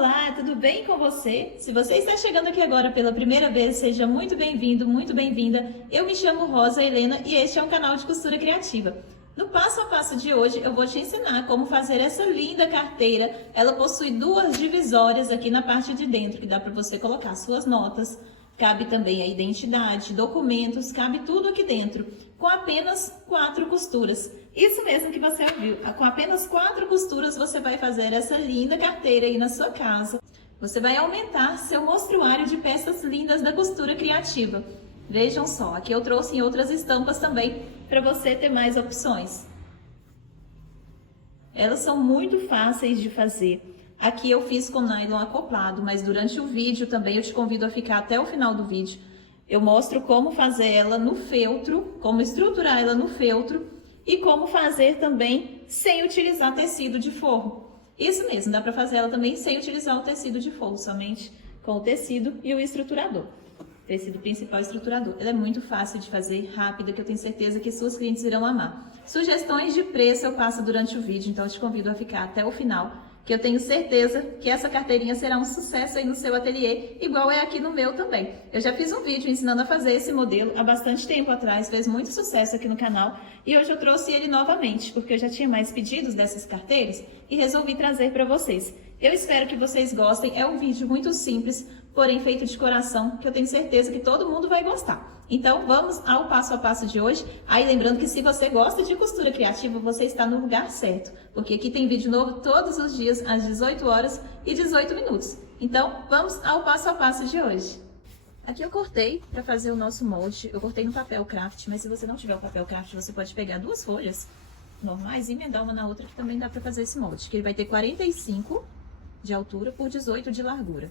Olá, tudo bem com você? Se você está chegando aqui agora pela primeira vez, seja muito bem-vindo, muito bem-vinda. Eu me chamo Rosa Helena e este é um canal de costura criativa. No passo a passo de hoje, eu vou te ensinar como fazer essa linda carteira. Ela possui duas divisórias aqui na parte de dentro, que dá para você colocar suas notas. Cabe também a identidade, documentos, cabe tudo aqui dentro, com apenas 4 costuras. Isso mesmo que você ouviu, com apenas 4 costuras você vai fazer essa linda carteira aí na sua casa. Você vai aumentar seu mostruário de peças lindas da costura criativa. Vejam só, aqui eu trouxe em outras estampas também, para você ter mais opções. Elas são muito fáceis de fazer. Aqui eu fiz com nylon acoplado, mas durante o vídeo também eu te convido a ficar até o final do vídeo. Eu mostro como fazer ela no feltro, como estruturar ela no feltro e como fazer também sem utilizar tecido de forro. Isso mesmo, dá para fazer ela também sem utilizar o tecido de forro, somente com o tecido e o estruturador. Tecido principal estruturador. Ela é muito fácil de fazer, rápida, que eu tenho certeza que suas clientes irão amar. Sugestões de preço eu passo durante o vídeo, então eu te convido a ficar até o final, que eu tenho certeza que essa carteirinha será um sucesso aí no seu ateliê, igual é aqui no meu também. Eu já fiz um vídeo ensinando a fazer esse modelo há bastante tempo atrás, fez muito sucesso aqui no canal, e hoje eu trouxe ele novamente, porque eu já tinha mais pedidos dessas carteiras e resolvi trazer para vocês. Eu espero que vocês gostem, é um vídeo muito simples, porém feito de coração, que eu tenho certeza que todo mundo vai gostar. Então, vamos ao passo a passo de hoje. Aí, lembrando que se você gosta de costura criativa, você está no lugar certo, porque aqui tem vídeo novo todos os dias, às 18 horas e 18 minutos. Então, vamos ao passo a passo de hoje. Aqui eu cortei para fazer o nosso molde, eu cortei no papel craft, mas se você não tiver o papel craft, você pode pegar 2 folhas normais e emendar uma na outra, que também dá para fazer esse molde, que ele vai ter 45 de altura por 18 de largura.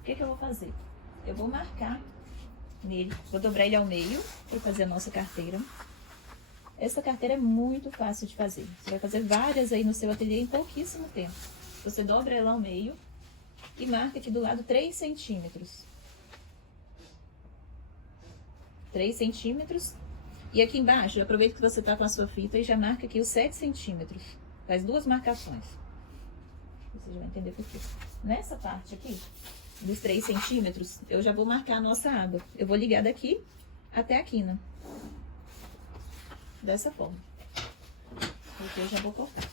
O que eu vou fazer? Eu vou marcar nele, vou dobrar ele ao meio para fazer a nossa carteira. Essa carteira é muito fácil de fazer. Você vai fazer várias aí no seu ateliê em pouquíssimo tempo. Você dobra ela ao meio e marca aqui do lado 3 centímetros. 3 centímetros. E aqui embaixo, aproveita que você tá com a sua fita e já marca aqui os 7 centímetros. Faz 2 marcações. Você já vai entender por quê. Nessa parte aqui, dos 3 centímetros, eu já vou marcar a nossa aba. Eu vou ligar daqui até a quina. Dessa forma. Porque eu já vou cortar.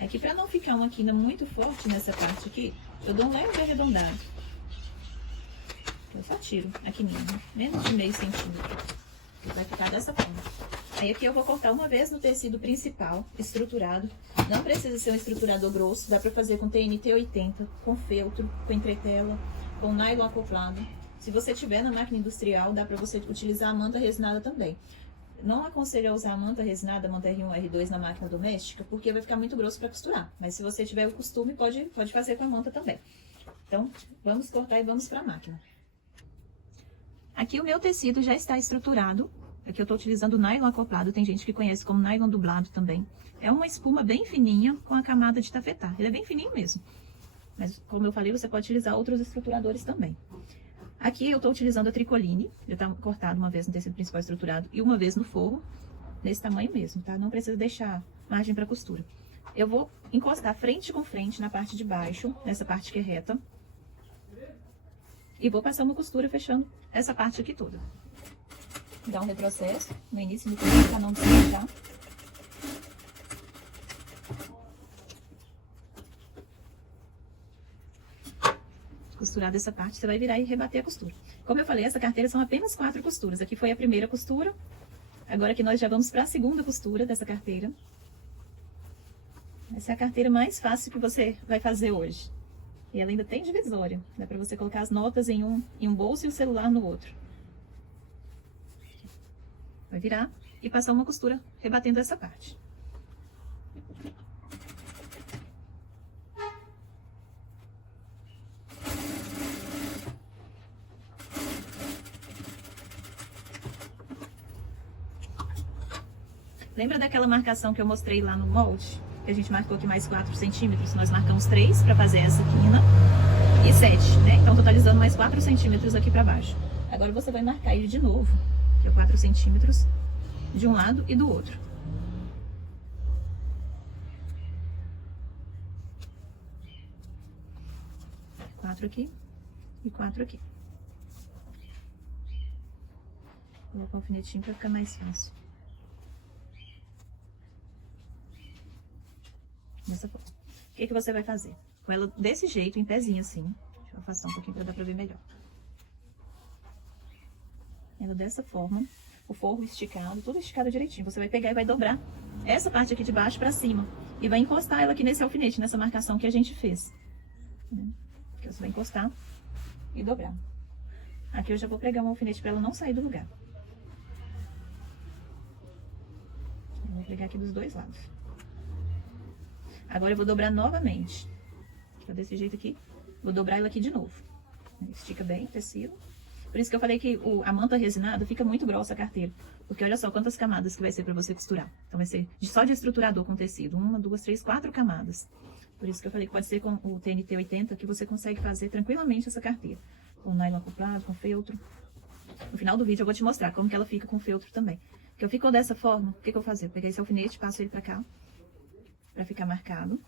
Aqui, para não ficar uma quina muito forte nessa parte aqui, eu dou um leve arredondado. Eu só tiro a quininha, menos de meio centímetro. Vai ficar dessa forma. Aí aqui eu vou cortar uma vez no tecido principal, estruturado. Não precisa ser um estruturador grosso, dá pra fazer com TNT 80, com feltro, com entretela, com nylon acoplado. Se você tiver na máquina industrial, dá pra você utilizar a manta resinada também. Não aconselho a usar a manta resinada, a manta R1, R2 na máquina doméstica, porque vai ficar muito grosso pra costurar. Mas se você tiver o costume, pode fazer com a manta também. Então, vamos cortar e vamos pra máquina. Aqui o meu tecido já está estruturado. Aqui eu estou utilizando nylon acoplado, tem gente que conhece como nylon dublado também. É uma espuma bem fininha com a camada de tafetá. Ele é bem fininho mesmo. Mas, como eu falei, você pode utilizar outros estruturadores também. Aqui eu estou utilizando a tricoline. Já está cortado uma vez no tecido principal estruturado e uma vez no forro. Nesse tamanho mesmo, tá? Não precisa deixar margem para costura. Eu vou encostar frente com frente na parte de baixo, nessa parte que é reta. E vou passar uma costura fechando essa parte aqui toda. Dá um retrocesso no início do tempo para não desmanchar. Costurada essa parte, você vai virar e rebater a costura. Como eu falei, essa carteira são apenas 4 costuras. Aqui foi a primeira costura. Agora que nós já vamos para a segunda costura dessa carteira. Essa é a carteira mais fácil que você vai fazer hoje. E ela ainda tem divisória. Dá para você colocar as notas em um bolso e o celular no outro. Vai virar e passar uma costura rebatendo essa parte. Lembra daquela marcação que eu mostrei lá no molde? Que a gente marcou aqui mais 4 centímetros. Nós marcamos 3 para fazer essa quina e 7, né? Então, totalizando mais 4 centímetros aqui para baixo. Agora você vai marcar ele de novo, que é 4 centímetros de um lado e do outro. 4 aqui e 4 aqui. Vou colocar o alfinetinho para ficar mais fácil. Dessa forma. O que você vai fazer? Com ela desse jeito, em pezinho assim. Deixa eu afastar um pouquinho para dar para ver melhor. Ela dessa forma, o forro esticado, tudo esticado direitinho. Você vai pegar e vai dobrar essa parte aqui de baixo para cima. E vai encostar ela aqui nesse alfinete, nessa marcação que a gente fez. Aqui você vai encostar e dobrar. Aqui eu já vou pregar um alfinete para ela não sair do lugar. Eu vou pregar aqui dos dois lados. Agora eu vou dobrar novamente. Tá desse jeito aqui. Vou dobrar ela aqui de novo. Estica bem o tecido. Por isso que eu falei que a manta resinada fica muito grossa a carteira. Porque olha só quantas camadas que vai ser para você costurar. Então vai ser só de estruturador com tecido. 1, 2, 3, 4 camadas. Por isso que eu falei que pode ser com o TNT 80 que você consegue fazer tranquilamente essa carteira. Com nylon acoplado, com feltro. No final do vídeo eu vou te mostrar como que ela fica com feltro também. Porque eu ficou dessa forma, o que eu vou fazer? Eu peguei esse alfinete, passo ele pra cá. Pra ficar marcado.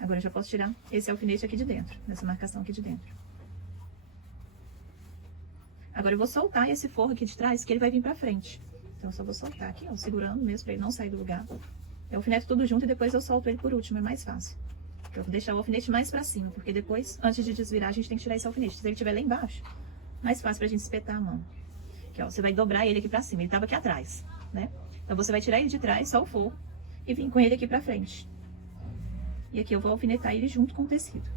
Agora eu já posso tirar esse alfinete aqui de dentro, nessa marcação aqui de dentro. Agora eu vou soltar esse forro aqui de trás, que ele vai vir pra frente. Então eu só vou soltar aqui, ó, segurando mesmo, pra ele não sair do lugar. Eu alfineto tudo junto e depois eu solto ele por último, é mais fácil. Eu vou deixar o alfinete mais pra cima, porque depois, antes de desvirar, a gente tem que tirar esse alfinete. Se ele estiver lá embaixo, mais fácil pra gente espetar a mão. Aqui, ó, você vai dobrar ele aqui pra cima, ele tava aqui atrás, né? Então você vai tirar ele de trás, só o forro, e vir com ele aqui pra frente. E aqui eu vou alfinetar ele junto com o tecido.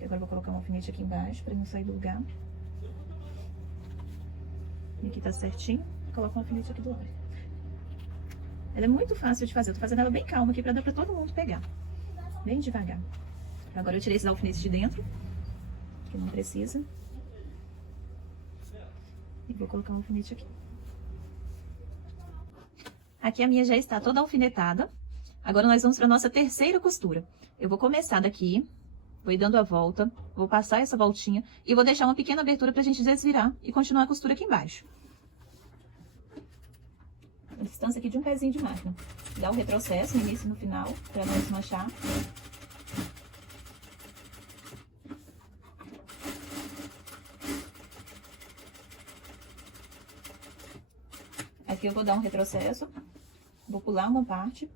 E agora eu vou colocar um alfinete aqui embaixo, pra não sair do lugar. E aqui tá certinho, coloco um alfinete aqui do lado. Ela é muito fácil de fazer, eu tô fazendo ela bem calma aqui pra dar pra todo mundo pegar. Bem devagar. Agora eu tirei esses alfinetes de dentro, que não precisa. E vou colocar um alfinete aqui. Aqui a minha já está toda alfinetada. Agora nós vamos para nossa terceira costura. Eu vou começar daqui, vou ir dando a volta, vou passar essa voltinha e vou deixar uma pequena abertura pra gente desvirar e continuar a costura aqui embaixo. A distância aqui de um pezinho de máquina. Dá o retrocesso no início e no final, para não desmanchar. Aqui eu vou dar um retrocesso, vou pular uma parte.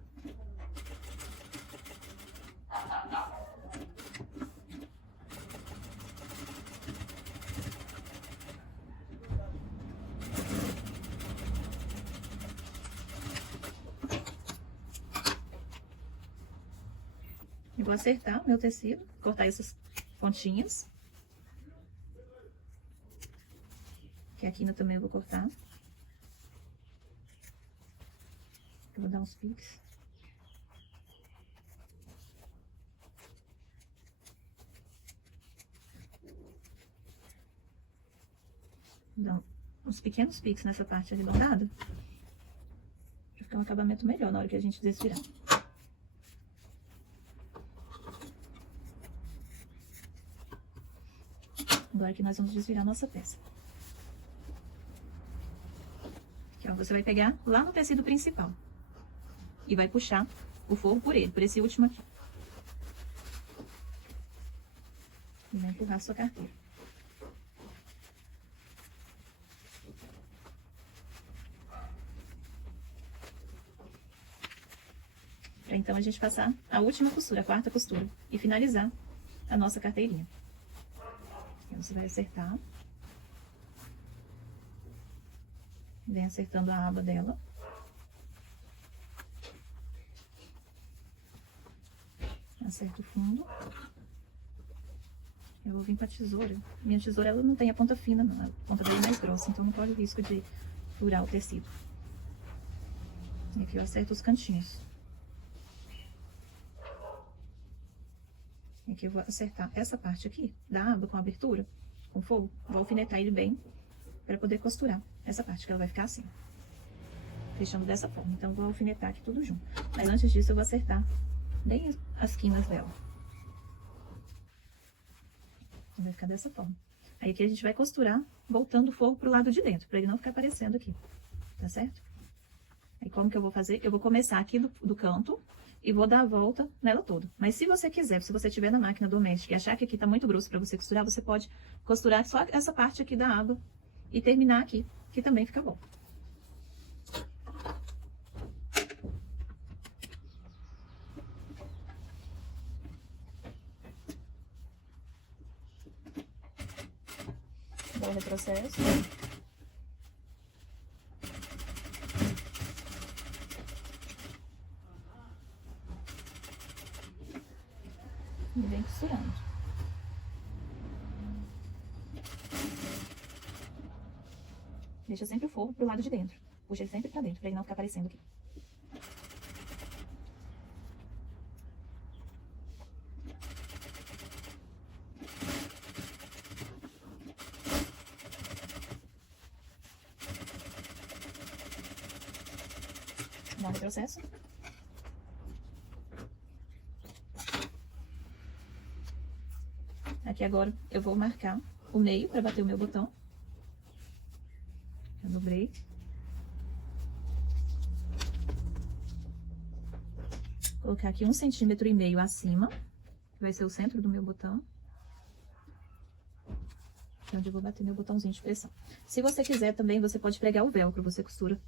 Eu vou acertar o meu tecido, cortar essas pontinhas. Que aqui também eu vou cortar. Eu vou dar uns piques. Vou dar uns pequenos piques nessa parte arredondada. Pra ficar um acabamento melhor na hora que a gente desvirar. Agora que nós vamos desvirar a nossa peça. Aqui, ó, você vai pegar lá no tecido principal. E vai puxar o forro por ele, por esse último aqui. E vai empurrar a sua carteira. Pra então a gente passar a última costura, a quarta costura. E finalizar a nossa carteirinha. Aí você vai acertar. Vem acertando a aba dela. Acerta o fundo. Eu vou vir com a tesoura. Minha tesoura, ela não tem a ponta fina, não. A ponta dela é mais grossa, então não corre o risco de furar o tecido. E aqui eu acerto os cantinhos. E aqui eu vou acertar essa parte aqui, da aba com a abertura, com fogo. Vou alfinetar ele bem, para poder costurar essa parte, que ela vai ficar assim. Fechando dessa forma. Então, vou alfinetar aqui tudo junto. Mas antes disso, eu vou acertar bem as quinas dela. Vai ficar dessa forma. Aí aqui a gente vai costurar, voltando o forro pro lado de dentro, para ele não ficar aparecendo aqui. Tá certo? Aí como que eu vou fazer? Eu vou começar aqui do canto e vou dar a volta nela toda. Mas se você quiser, se você tiver na máquina doméstica e achar que aqui tá muito grosso para você costurar, você pode costurar só essa parte aqui da aba e terminar aqui, que também fica bom. Dá o retrocesso. E vem costurando. Deixa sempre o forro pro lado de dentro. Puxa ele sempre pra dentro, pra ele não ficar aparecendo aqui. Dá um retrocesso. Aqui agora eu vou marcar o meio para bater o meu botão. Eu dobrei. Colocar aqui 1,5 centímetros acima, que vai ser o centro do meu botão. Que é onde eu vou bater meu botãozinho de pressão. Se você quiser também, você pode pregar o velcro. Você costura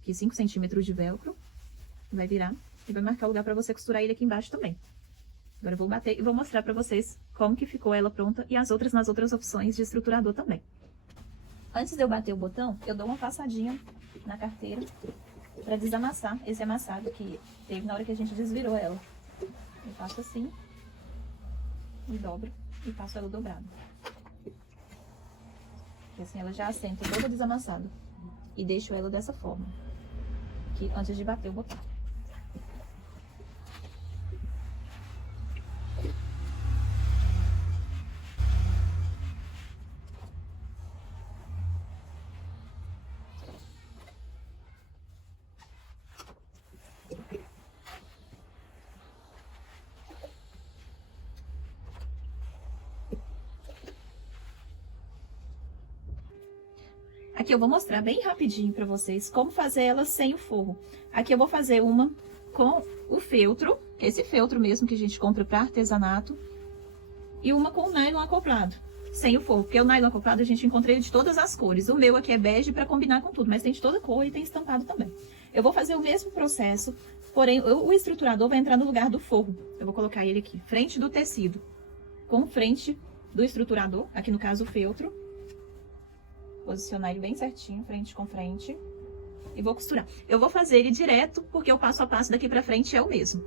aqui 5 centímetros de velcro. Vai virar e vai marcar o lugar para você costurar ele aqui embaixo também. Agora eu vou bater e vou mostrar pra vocês como que ficou ela pronta e as outras nas outras opções de estruturador também. Antes de eu bater o botão, eu dou uma passadinha na carteira pra desamassar esse amassado que teve na hora que a gente desvirou ela. Eu faço assim, e dobro, e passo ela dobrada. E assim ela já assenta toda desamassada. E deixo ela dessa forma, aqui antes de bater o botão. Aqui eu vou mostrar bem rapidinho pra vocês como fazer ela sem o forro. Aqui eu vou fazer uma com o feltro, esse feltro mesmo que a gente compra pra artesanato, e uma com o nylon acoplado, sem o forro, porque o nylon acoplado a gente encontra ele de todas as cores. O meu aqui é bege pra combinar com tudo, mas tem de toda cor e tem estampado também. Eu vou fazer o mesmo processo, porém o estruturador vai entrar no lugar do forro. Eu vou colocar ele aqui, frente do tecido, com frente do estruturador, aqui no caso o feltro. Posicionar ele bem certinho, frente com frente. E vou costurar. Eu vou fazer ele direto, porque o passo a passo daqui pra frente é o mesmo.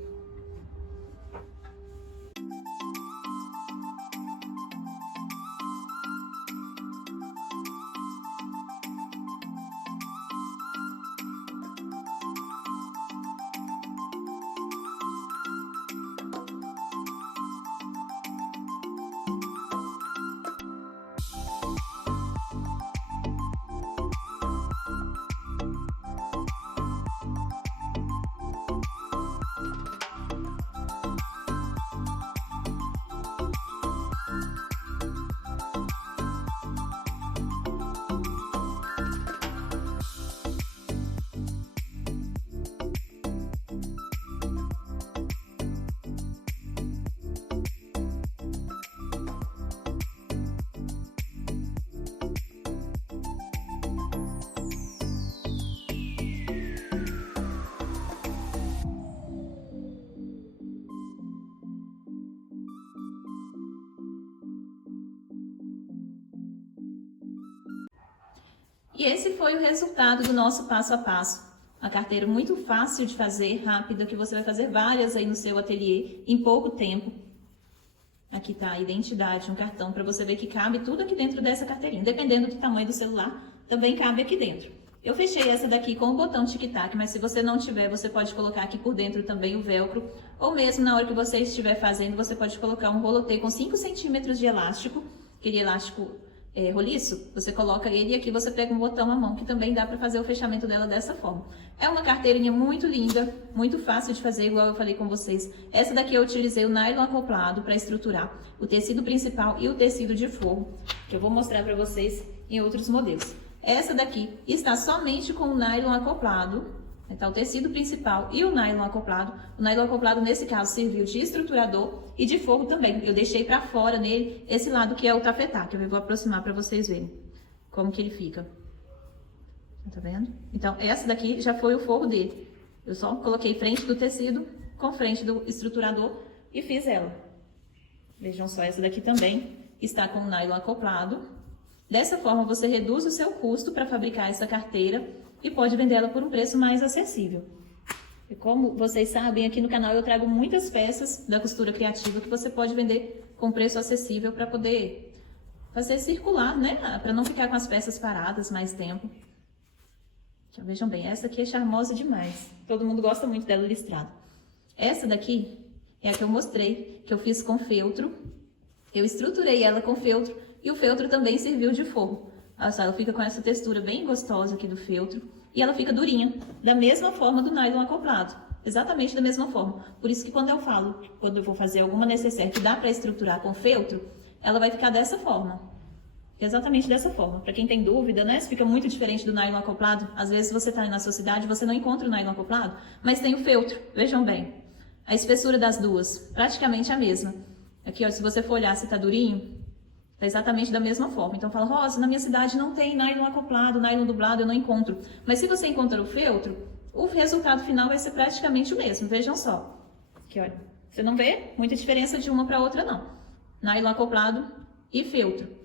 E esse foi o resultado do nosso passo a passo. Uma carteira muito fácil de fazer, rápida, que você vai fazer várias aí no seu ateliê em pouco tempo. Aqui tá a identidade, um cartão, para você ver que cabe tudo aqui dentro dessa carteirinha. Dependendo do tamanho do celular, também cabe aqui dentro. Eu fechei essa daqui com o botão tic-tac, mas se você não tiver, você pode colocar aqui por dentro também o velcro. Ou mesmo na hora que você estiver fazendo, você pode colocar um rolotê com 5 centímetros de elástico, aquele elástico roliço, você coloca ele e aqui você pega um botão à mão, que também dá para fazer o fechamento dela dessa forma. É uma carteirinha muito linda, muito fácil de fazer, igual eu falei com vocês. Essa daqui eu utilizei o nylon acoplado para estruturar o tecido principal e o tecido de forro, que eu vou mostrar para vocês em outros modelos. Essa daqui está somente com o nylon acoplado, Aí tá o tecido principal e o nylon acoplado. O nylon acoplado, nesse caso, serviu de estruturador e de forro também. Eu deixei pra fora nele esse lado que é o tafetá, que eu vou aproximar pra vocês verem como que ele fica. Tá vendo? Então, essa daqui já foi o forro dele. Eu só coloquei frente do tecido com frente do estruturador e fiz ela. Vejam só, essa daqui também está com o nylon acoplado. Dessa forma, você reduz o seu custo para fabricar essa carteira e pode vender ela por um preço mais acessível. E como vocês sabem, aqui no canal eu trago muitas peças da costura criativa que você pode vender com preço acessível para poder fazer circular, né? Para não ficar com as peças paradas mais tempo. Então, vejam bem, essa aqui é charmosa demais. Todo mundo gosta muito dela listrada. Essa daqui é a que eu mostrei, que eu fiz com feltro. Eu estruturei ela com feltro e o feltro também serviu de forro. Olha só, ela fica com essa textura bem gostosa aqui do feltro e ela fica durinha, da mesma forma do nylon acoplado. Exatamente da mesma forma. Por isso que quando eu falo, quando eu vou fazer alguma necessaire que dá para estruturar com feltro, ela vai ficar dessa forma. Exatamente dessa forma. Para quem tem dúvida, né? Se fica muito diferente do nylon acoplado, às vezes você está aí na sua cidade, você não encontra o nylon acoplado, mas tem o feltro. Vejam bem. A espessura das duas, praticamente a mesma. Aqui, ó, se você for olhar se tá durinho, tá exatamente da mesma forma. Então fala, Rosa, na minha cidade não tem nylon acoplado, nylon dublado, eu não encontro. Mas se você encontra o feltro, o resultado final vai ser praticamente o mesmo. Vejam só. Aqui, olha. Você não vê muita diferença de uma para outra, não. Nylon acoplado e feltro.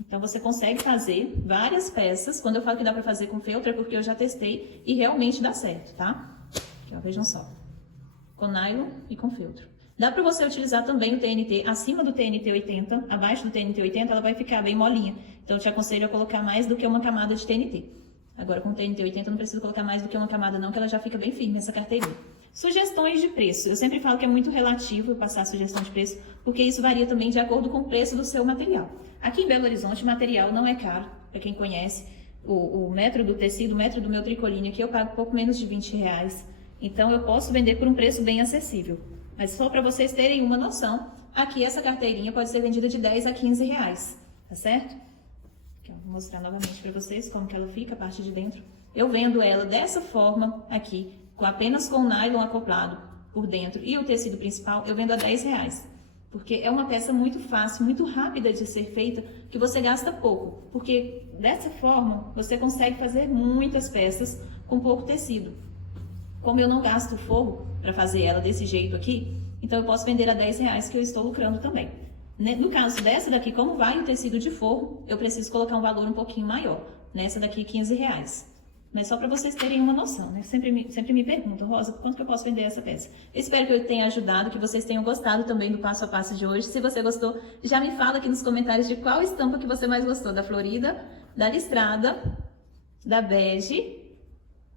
Então você consegue fazer várias peças. Quando eu falo que dá para fazer com feltro é porque eu já testei e realmente dá certo, tá? Aqui, ó, vejam só. Com nylon e com feltro. Dá para você utilizar também o TNT acima do TNT 80, abaixo do TNT 80 ela vai ficar bem molinha. Então eu te aconselho a colocar mais do que uma camada de TNT. Agora com o TNT 80 não precisa colocar mais do que uma camada não, que ela já fica bem firme essa carteirinha. Sugestões de preço. Eu sempre falo que é muito relativo eu passar a sugestão de preço, porque isso varia também de acordo com o preço do seu material. Aqui em Belo Horizonte o material não é caro, para quem conhece. O metro do tecido, o metro do meu tricoline aqui eu pago pouco menos de R$20. Então eu posso vender por um preço bem acessível. Mas só para vocês terem uma noção, aqui essa carteirinha pode ser vendida de R$10 a R$15, tá certo? Aqui, ó, vou mostrar novamente para vocês como que ela fica, a parte de dentro. Eu vendo ela dessa forma aqui, apenas com nylon acoplado por dentro e o tecido principal, eu vendo a R$10. Porque é uma peça muito fácil, muito rápida de ser feita, que você gasta pouco. Porque dessa forma, você consegue fazer muitas peças com pouco tecido. Como eu não gasto forro para fazer ela desse jeito aqui, então eu posso vender a R$10 que eu estou lucrando também. No caso dessa daqui, como vai o tecido de forro, eu preciso colocar um valor um pouquinho maior. Nessa daqui, R$15. Mas só para vocês terem uma noção, né? Sempre me perguntam, Rosa, quanto que eu posso vender essa peça? Eu espero que eu tenha ajudado, que vocês tenham gostado também do passo a passo de hoje. Se você gostou, já me fala aqui nos comentários de qual estampa que você mais gostou, da florida, da listrada, da bege,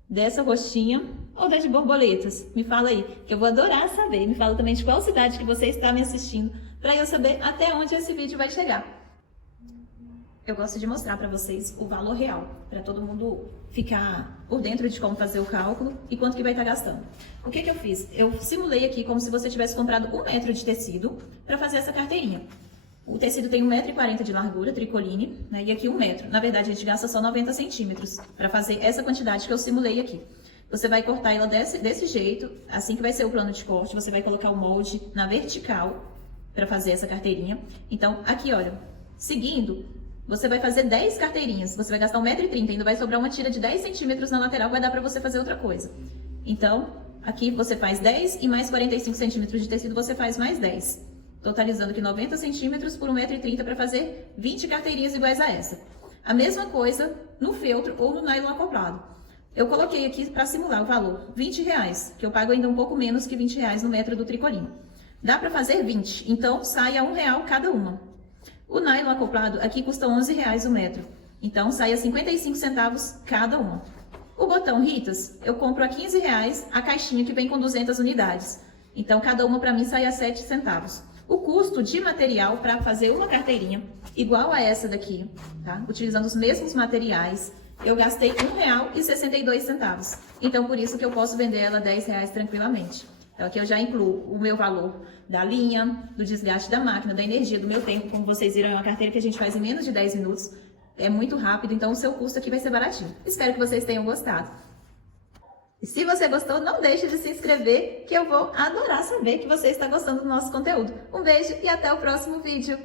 dessa roxinha ou da de borboletas. Me fala aí, que eu vou adorar saber. Me fala também de qual cidade que você está me assistindo, para eu saber até onde esse vídeo vai chegar. Eu gosto de mostrar para vocês o valor real, para todo mundo ficar por dentro de como fazer o cálculo e quanto que vai estar gastando. O que eu fiz? Eu simulei aqui como se você tivesse comprado 1 metro de tecido para fazer essa carteirinha. O tecido tem 1,40 m de largura, tricoline, né, e aqui 1 metro. Na verdade, a gente gasta só 90 centímetros para fazer essa quantidade que eu simulei aqui. Você vai cortar ela desse jeito, assim que vai ser o plano de corte, você vai colocar o molde na vertical para fazer essa carteirinha. Então, aqui, olha, seguindo, você vai fazer 10 carteirinhas, você vai gastar 1,30 m, ainda vai sobrar uma tira de 10 centímetros na lateral, vai dar para você fazer outra coisa. Então, aqui você faz 10 e mais 45 centímetros de tecido, você faz mais 10. Totalizando aqui 90 centímetros por 1,30 m para fazer 20 carteirinhas iguais a essa. A mesma coisa no feltro ou no nylon acoplado. Eu coloquei aqui para simular o valor, R$20, que eu pago ainda um pouco menos que R$20 no metro do tricoline. Dá para fazer 20, então sai a R$1 cada uma. O nylon acoplado aqui custa R$11 o metro, então sai a 55 centavos cada uma. O botão Ritas, eu compro a R$15 a caixinha que vem com 200 unidades, então cada uma para mim sai a 7 centavos. O custo de material para fazer uma carteirinha igual a essa daqui, tá? Utilizando os mesmos materiais, eu gastei R$1,62. Então, por isso que eu posso vender ela R$10 tranquilamente. Então, aqui eu já incluo o meu valor da linha, do desgaste da máquina, da energia, do meu tempo. Como vocês viram, é uma carteira que a gente faz em menos de 10 minutos. É muito rápido, então o seu custo aqui vai ser baratinho. Espero que vocês tenham gostado. E se você gostou, não deixe de se inscrever, que eu vou adorar saber que você está gostando do nosso conteúdo. Um beijo e até o próximo vídeo.